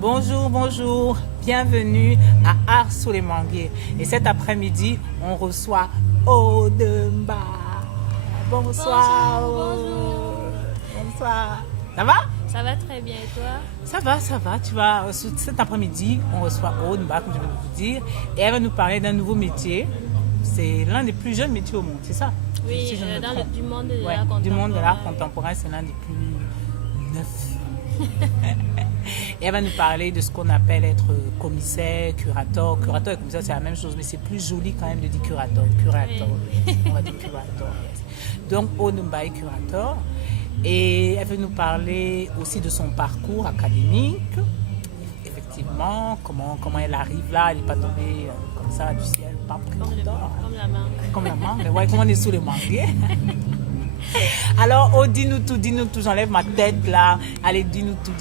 Bonjour, bonjour, bienvenue à Art sous les manguiers. Et cet après-midi, on reçoit Odemba. Bonsoir. Bonjour. Bonsoir. Ça va? Ça va très bien et toi? Ça va. Tu vas, cet après-midi, on reçoit Odemba, comme je vais vous dire, et elle va nous parler d'un nouveau métier. C'est l'un des plus jeunes métiers au monde, c'est ça? Oui, Si je ne me dans trompe. du monde de l'art contemporain. Du monde de l'art contemporain, c'est l'un des plus neufs. Et elle va nous parler de ce qu'on appelle être commissaire, curateur. Curateur et commissaire, c'est la même chose, mais c'est plus joli quand même de dire curateur. Oui. On va dire curateur. Donc, Odemba est curateur. Et elle veut nous parler aussi de son parcours académique. Effectivement, comment elle arrive là, elle n'est pas tombée comme ça du ciel, pas Comme la mangue. Comme la mangue, mais ouais, comme on est sous les manguiers. Alors, dis-nous tout, j'enlève ma tête là. Allez, dis-nous tout.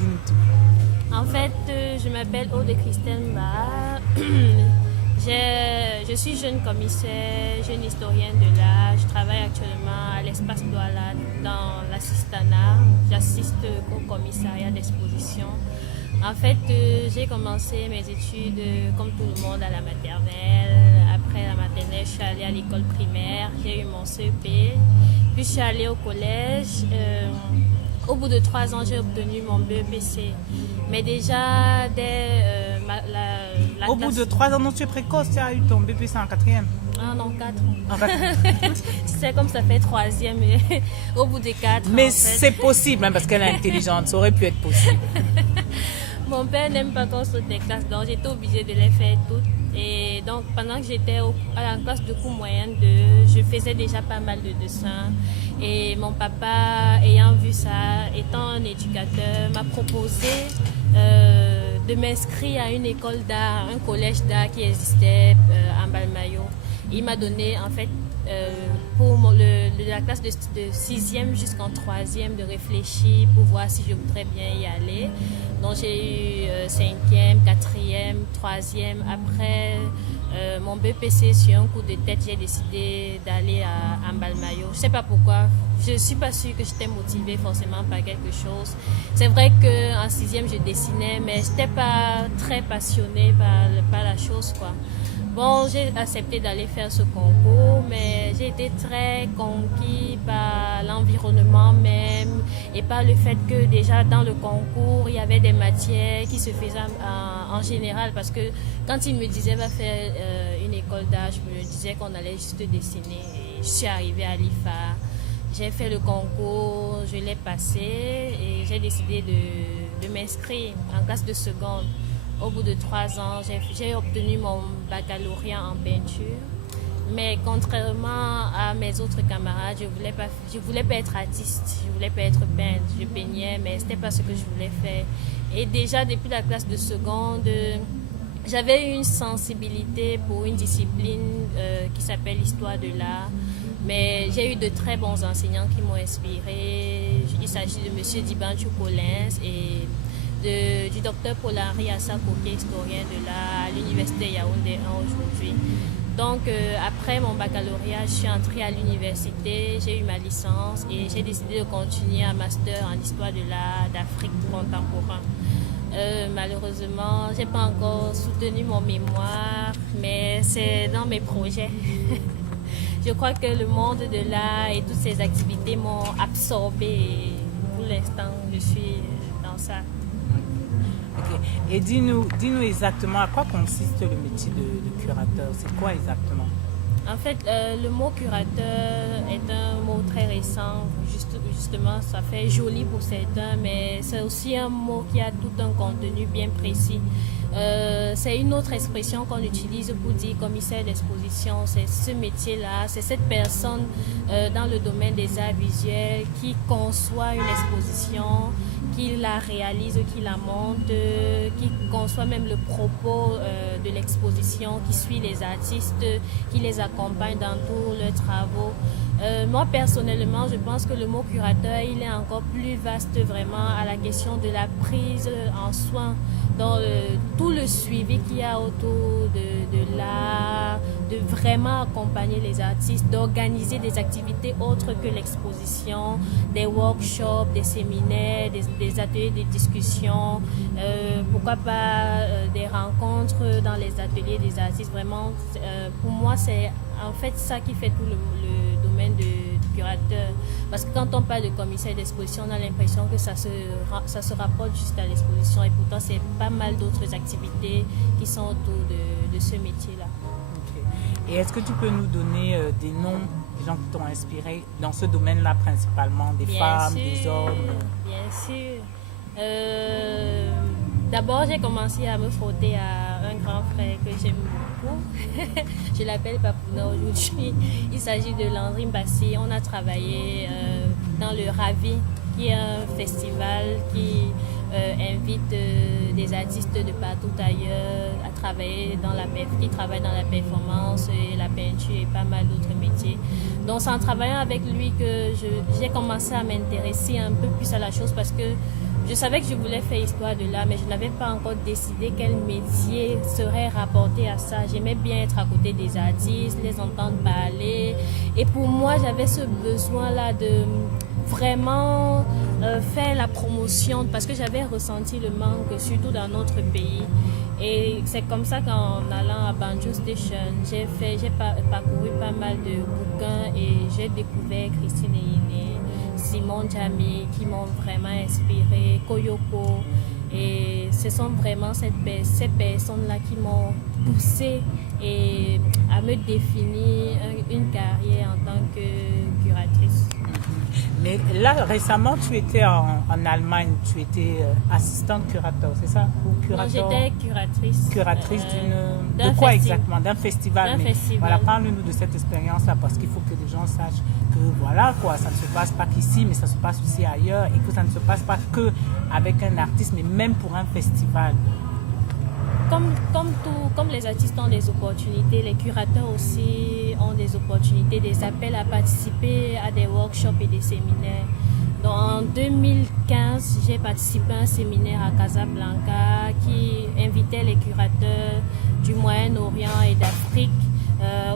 En fait, je m'appelle Aude Christelle Mba. Je suis jeune commissaire, jeune historienne de l'art. Je travaille actuellement à l'espace Douala dans l'assistanat. J'assiste au commissariat d'exposition. En fait, j'ai commencé mes études comme tout le monde à la maternelle. Après la maternelle, je suis allée à l'école primaire. J'ai eu mon CEP. Puis je suis allée au collège. Au bout de 3 ans, j'ai obtenu mon BEPC. Mais déjà, dès Au bout de 3 ans, non, tu es précoce, tu as eu ton BPC en 4e. Ah non, 4. C'est comme ça fait 3e, mais au bout de 4 ans. Mais en fait, c'est possible, même parce qu'elle est intelligente, ça aurait pu être possible. mon père n'aime pas qu'on saute des classes, donc j'étais obligée de les faire toutes. Et donc, pendant que j'étais à la classe de cours moyenne 2, je faisais déjà pas mal de dessins. Et mon papa, ayant vu ça, étant un éducateur, m'a proposé de m'inscrire à une école d'art, un collège d'art qui existait à Mbalmayo. Il m'a donné, en fait, pour la classe de 6e jusqu'en 3e, de réfléchir pour voir si je voudrais bien y aller. Donc j'ai eu 5e, 4e, 3e. Après mon BPC, sur un coup de tête, j'ai décidé d'aller à Mbalmayo. Je ne sais pas pourquoi. Je ne suis pas sûre que j'étais motivée forcément par quelque chose. C'est vrai qu'en 6e, je dessinais, mais je n'étais pas très passionnée par la chose, quoi. Bon, j'ai accepté d'aller faire ce concours, mais j'ai été très conquis par l'environnement même et par le fait que déjà dans le concours, il y avait des matières qui se faisaient en général, parce que quand il me disait va faire une école d'art, je me disais qu'on allait juste dessiner. Et je suis arrivée à l'IFA, j'ai fait le concours, je l'ai passé et j'ai décidé de m'inscrire en classe de seconde. Au bout de 3 ans, j'ai obtenu mon baccalauréat en peinture. Mais contrairement à mes autres camarades, je voulais pas être artiste, je voulais pas être peintre. Je peignais, mais c'était pas ce que je voulais faire. Et déjà, depuis la classe de seconde, j'avais une sensibilité pour une discipline qui s'appelle l'histoire de l'art. Mais j'ai eu de très bons enseignants qui m'ont inspirée. Il s'agit de M. Dibanchou Collins et du docteur Paul-Henri Assako, qui est historien de l'art à l'université Yaoundé 1 aujourd'hui. Donc après mon baccalauréat, je suis entrée à l'université, j'ai eu ma licence et j'ai décidé de continuer un master en histoire de l'art d'Afrique contemporaine. Malheureusement, je n'ai pas encore soutenu mon mémoire, mais c'est dans mes projets. Je crois que le monde de l'art et toutes ces activités m'ont absorbée et pour l'instant, je suis dans ça. Okay. Et dis-nous exactement à quoi consiste le métier de curateur. C'est quoi exactement? En fait, le mot curateur est un mot très récent. Justement, ça fait joli pour certains, mais c'est aussi un mot qui a tout un contenu bien précis. C'est une autre expression qu'on utilise pour dire commissaire d'exposition. C'est ce métier-là, c'est cette personne dans le domaine des arts visuels qui conçoit une exposition, qui la réalise, qui la monte, qui conçoit même le propos de l'exposition, qui suit les artistes, qui les accompagne dans tous leurs travaux. Moi, personnellement, je pense que le mot curateur, il est encore plus vaste vraiment à la question de la prise en soin, dans tout le suivi qu'il y a autour de l'art, de vraiment accompagner les artistes, d'organiser des activités autres que l'exposition, des workshops, des séminaires, des ateliers de discussion, pourquoi pas des rencontres dans les ateliers des artistes. Vraiment, pour moi, c'est en fait ça qui fait tout le domaine de curateur, parce que quand on parle de commissaire d'exposition, on a l'impression que ça se rapporte juste à l'exposition, et pourtant c'est pas mal d'autres activités qui sont autour de ce métier-là. Okay. Et est-ce que tu peux nous donner des noms des gens qui t'ont inspiré dans ce domaine-là, principalement des femmes, des hommes? Bien sûr. D'abord, j'ai commencé à me frotter à un grand frère que j'aime beaucoup. Je l'appelle Papouna aujourd'hui. Il s'agit de Landry Mbassi. On a travaillé dans le Ravi, qui est un festival qui invite des artistes de partout ailleurs à travailler qui travaillent dans la performance et la peinture et pas mal d'autres métiers. Donc c'est en travaillant avec lui que j'ai commencé à m'intéresser un peu plus à la chose, parce que je savais que je voulais faire histoire de l'art, mais je n'avais pas encore décidé quel métier serait rapporté à ça. J'aimais bien être à côté des artistes, les entendre parler. Et pour moi, j'avais ce besoin-là de vraiment faire la promotion, parce que j'avais ressenti le manque, surtout dans notre pays. Et c'est comme ça qu'en allant à Banjo Station, j'ai parcouru pas mal de bouquins et j'ai découvert Christine Eyine, Simon Djamé, qui m'ont vraiment inspiré, Koyoko. Et ce sont vraiment ces personnes-là qui m'ont poussé et à me définir une carrière en tant que curatrice. Mais là, récemment, tu étais en Allemagne, tu étais assistante curateur, c'est ça? Ou curateur? Non, j'étais curatrice. Curatrice de quoi exactement? D'un festival. Festival. Voilà, parle-nous de cette expérience-là, parce qu'il faut que les gens sachent que voilà, quoi, ça ne se passe pas qu'ici, mais ça se passe aussi ailleurs, et que ça ne se passe pas que avec un artiste, mais même pour un festival. Comme les artistes ont des opportunités, les curateurs aussi ont des opportunités, des appels à participer à des workshops et des séminaires. Donc, en 2015, j'ai participé à un séminaire à Casablanca qui invitait les curateurs du Moyen-Orient et d'Afrique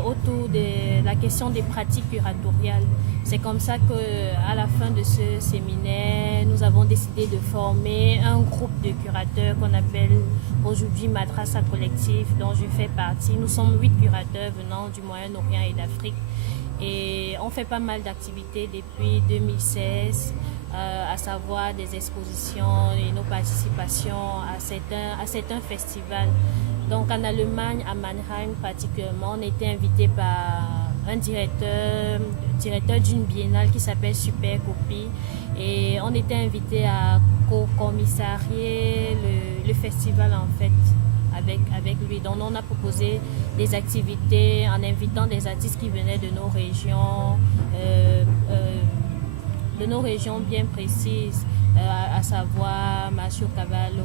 autour de la question des pratiques curatoriales. C'est comme ça qu'à la fin de ce séminaire, nous avons décidé de former un groupe de curateurs qu'on appelle aujourd'hui Madrasa Collectif, dont je fais partie. Nous sommes 8 curateurs venant du Moyen-Orient et d'Afrique. Et on fait pas mal d'activités depuis 2016, à savoir des expositions et nos participations à certains festivals. Donc en Allemagne, à Mannheim particulièrement, on était invité par un directeur d'une biennale qui s'appelle Super Copie, et on était invité à co-commissarier le festival en fait avec lui. Donc on a proposé des activités en invitant des artistes qui venaient de nos régions bien précises, à savoir Mathieu Cavallo,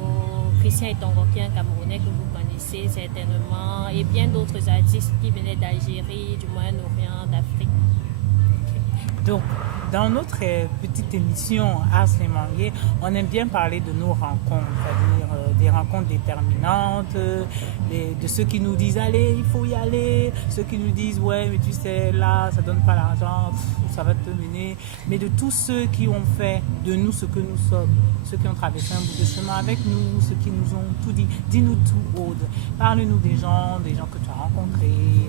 Christian Etongo, qui est un Camerounais que vous connaissez certainement, et bien d'autres artistes qui venaient d'Algérie, du Moyen-Orient, d'Afrique. Donc, dans notre petite émission Ars Lemangué, on aime bien parler de nos rencontres, c'est-à-dire des rencontres déterminantes, de ceux qui nous disent allez, il faut y aller, ceux qui nous disent ouais, mais tu sais, là, ça donne pas l'argent, ça va te mener, mais de tous ceux qui ont fait de nous ce que nous sommes, ceux qui ont traversé un bout de chemin avec nous, ceux qui nous ont tout dit. Dis-nous tout, Aude. Parle-nous des gens que tu as rencontrés,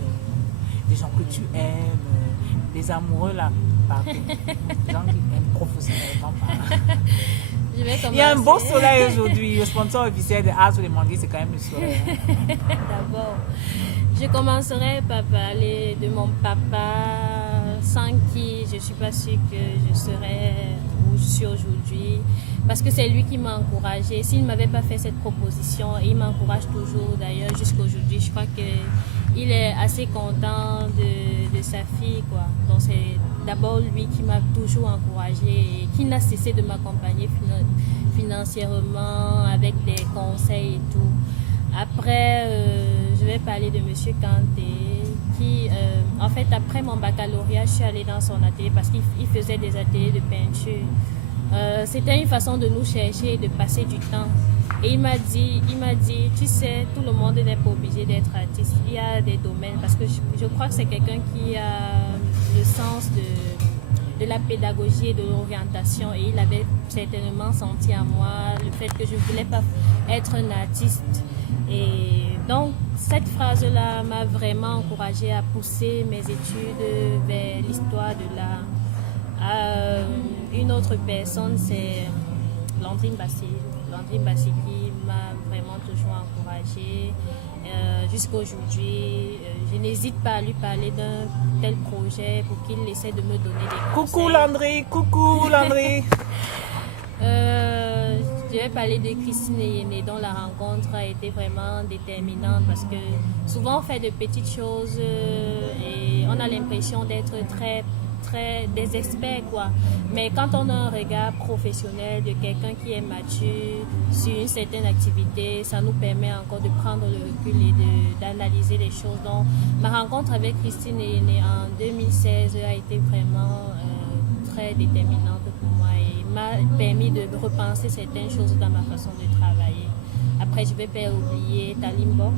des gens que tu aimes, des amoureux là. Des gens qui aiment professionnellement. Il y a un beau soleil aujourd'hui. Le sponsor officiel de Ars Lemangué, c'est quand même le soleil. D'abord, je commencerai par parler de mon papa, sans qui je ne suis pas sûre que je serais où je suis aujourd'hui. Parce que c'est lui qui m'a encouragée. S'il ne m'avait pas fait cette proposition, et il m'encourage toujours d'ailleurs jusqu'à aujourd'hui, je crois qu'il est assez content de sa fille, quoi. Donc c'est d'abord lui qui m'a toujours encouragée et qui n'a cessé de m'accompagner financièrement avec des conseils et tout. Après, je vais parler de M. Kanté, qui, en fait, après mon baccalauréat, je suis allée dans son atelier parce qu'il faisait des ateliers de peinture. C'était une façon de nous chercher et de passer du temps. Et il m'a dit, tu sais, tout le monde n'est pas obligé d'être artiste. Il y a des domaines, parce que je crois que c'est quelqu'un qui a le sens de la pédagogie et de l'orientation. Et il avait certainement senti à moi le fait que je ne voulais pas être un artiste. Et donc, cette phrase-là m'a vraiment encouragée à pousser mes études vers l'histoire de l'art. Une autre personne, c'est Landrine Bassi. Landrine Bassi qui m'a vraiment toujours encouragée. Jusqu'à aujourd'hui, je n'hésite pas à lui parler d'un tel projet pour qu'il essaie de me donner des conseils. Coucou Landry. Je vais parler de Christine Eyene, dont la rencontre a été vraiment déterminante parce que souvent on fait de petites choses et on a l'impression d'être très des experts quoi. Mais quand on a un regard professionnel de quelqu'un qui est mature sur une certaine activité, ça nous permet encore de prendre le recul et d'analyser les choses. Donc ma rencontre avec Christine Eyene en 2016 a été vraiment très déterminante pour moi et m'a permis de repenser certaines choses dans ma façon de travailler. Après, je ne vais pas oublier Talimbo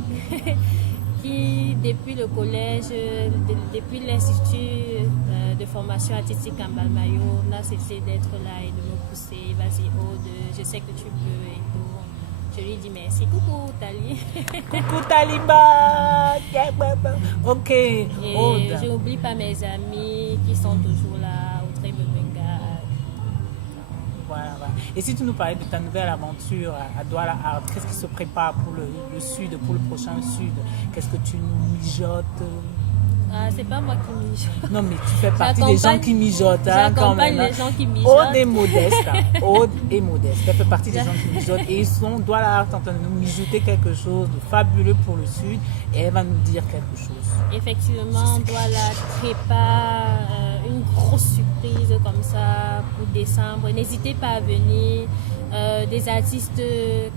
qui, depuis le collège, depuis l'institut de formation artistique en Balmayo, n'a cessé d'être là et de me pousser. Vas-y, Aude, je sais que tu peux et tout. Je lui dis merci. Coucou, Tali. Coucou, Taliba. Ok, Et Aude. je n'oublie pas mes amis qui sont toujours là, Audrey Mebenga. Voilà. Et si tu nous parlais de ta nouvelle aventure à Douala Art, qu'est-ce qui se prépare pour le Sud, pour le prochain Sud? Qu'est-ce que tu nous mijotes? Ah, c'est pas moi qui mijote. Non, mais tu fais partie des gens qui mijotent. Hein, quand même. J'accompagne les gens qui mijotent. Aude est modeste. Aude est modeste. Elle fait partie des gens qui mijotent. Et ils sont, Douala Art, en train de nous mijoter quelque chose de fabuleux pour le Sud. Et elle va nous dire quelque chose. Effectivement, Douala prépare une grosse surprise comme ça pour décembre. N'hésitez pas à venir. Des artistes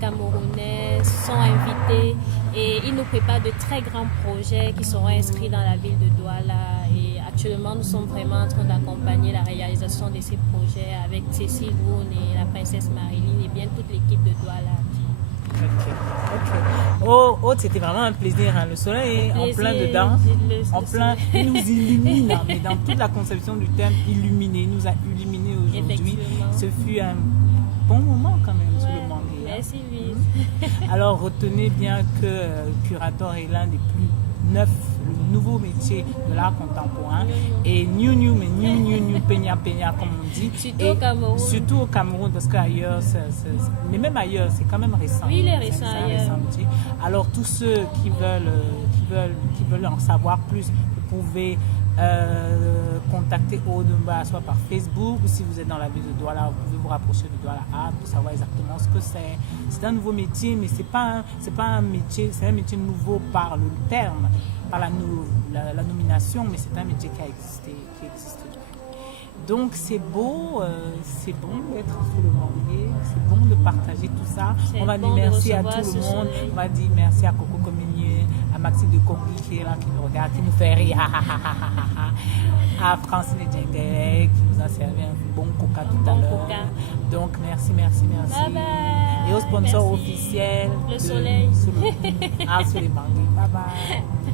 camerounais sont invités et ils nous préparent de très grands projets qui seront inscrits dans la ville de Douala. Et actuellement, nous sommes vraiment en train d'accompagner la réalisation de ces projets avec Cécile Woun et la princesse Marilyn et bien toute l'équipe de Douala. Ok. Oh, c'était vraiment un plaisir. Hein. Le soleil est en plein dedans. Il nous illumine. Hein, mais dans toute la conception du terme, illuminé. Il nous a illuminé aujourd'hui. Ce fut un bon moment quand même sur le mangue. Merci, Lise. Alors retenez bien que curator est l'un des plus neufs, le nouveau métier de l'art contemporain. Et new, peña, comme on dit. Surtout au Cameroun. Surtout au Cameroun, parce qu'ailleurs, mais même ailleurs, c'est quand même récent. Oui, il est récent ailleurs. Alors tous ceux qui veulent en savoir plus, vous pouvez contacter Odumba soit par Facebook ou si vous êtes dans la ville de Douala, vous pouvez vous rapprocher de Douala Art pour savoir exactement ce que c'est. C'est un nouveau métier, mais c'est pas un métier, c'est un métier nouveau par le terme, par la nomination, mais c'est un métier qui existe. Donc c'est beau, c'est bon d'être sur le mangué, c'est bon de partager tout ça. On va dire merci à tout le monde. On va dire merci à Coco Comenier, à Maxime de Congi qui est là, qui nous regarde, qui nous fait rire, à Francine Djengere qui nous a servi un bon coca tout à l'heure. Donc merci. Bye bye. Et au sponsor officiel Le soleil. Sur les mangués. Bye bye.